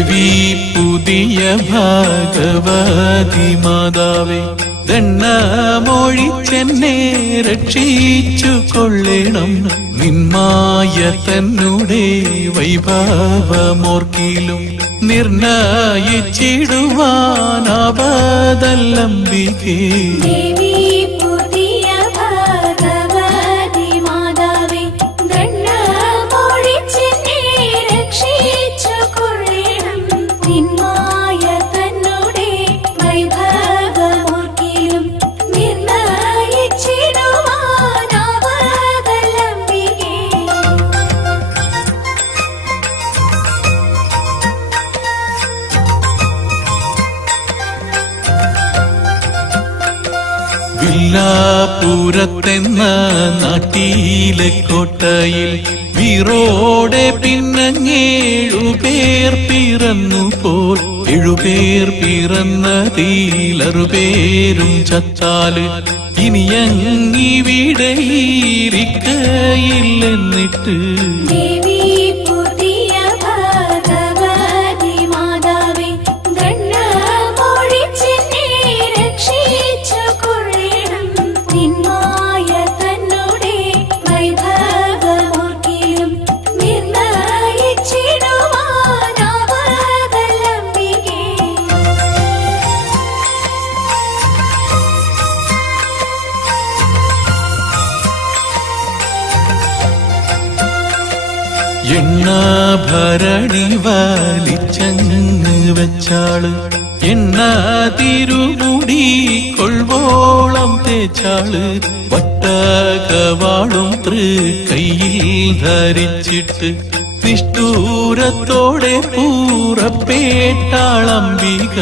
ദേവി പുതിയ ഭാഗവതി മാതാവേ ദണ്ണമൊഴിച്ചെന്നെ രക്ഷിച്ചു കൊള്ളണം നിന്മായ തന്നുടെ വൈഭവമോർക്കിലും നിർണയിച്ചിടുവാനാവതല്ലംബികേ വില്ലാപുരത്തെന്ന നാട്ടിലെ കോട്ടയിൽ വീറോടെ പിന്നങ്ങേഴുപേർ പിറന്നുപോൽ 7 പേർ പിറന്നതിലറുപേരും ചത്താല് ഇനിയങ്ങിവിടയിരിക്കയില്ലെന്നിട്ട് എണ്ണഭരണി വലിച്ചങ്ങ് വെച്ചാള് എണ്ണ തിരുമുടി കൊൾവോളം തേച്ചാള് വട്ടകവാളും തൃക്കൈയിൽ ധരിച്ചിട്ട് നിഷ്ഠൂരത്തോടെ പൂറപ്പേട്ടാളംബിക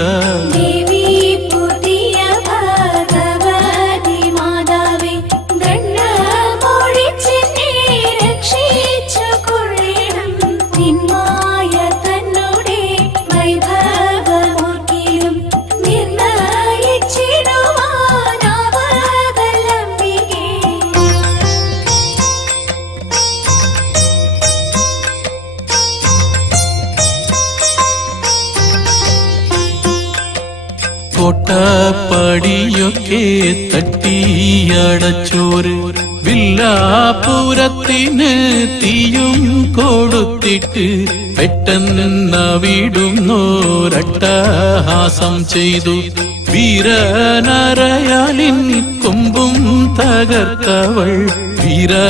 കോട്ടപ്പടിയൊക്കെ തട്ടിയടച്ചോര് വില്ലാപുരത്തിന് തീയും കൊടുത്തിട്ട് പെട്ടെന്നവിടുന്നോരട്ടഹാസം ചെയ്തു വീരനരയാലിൻ കൊമ്പും തകർത്തവൾ വീരനരയാലിൻ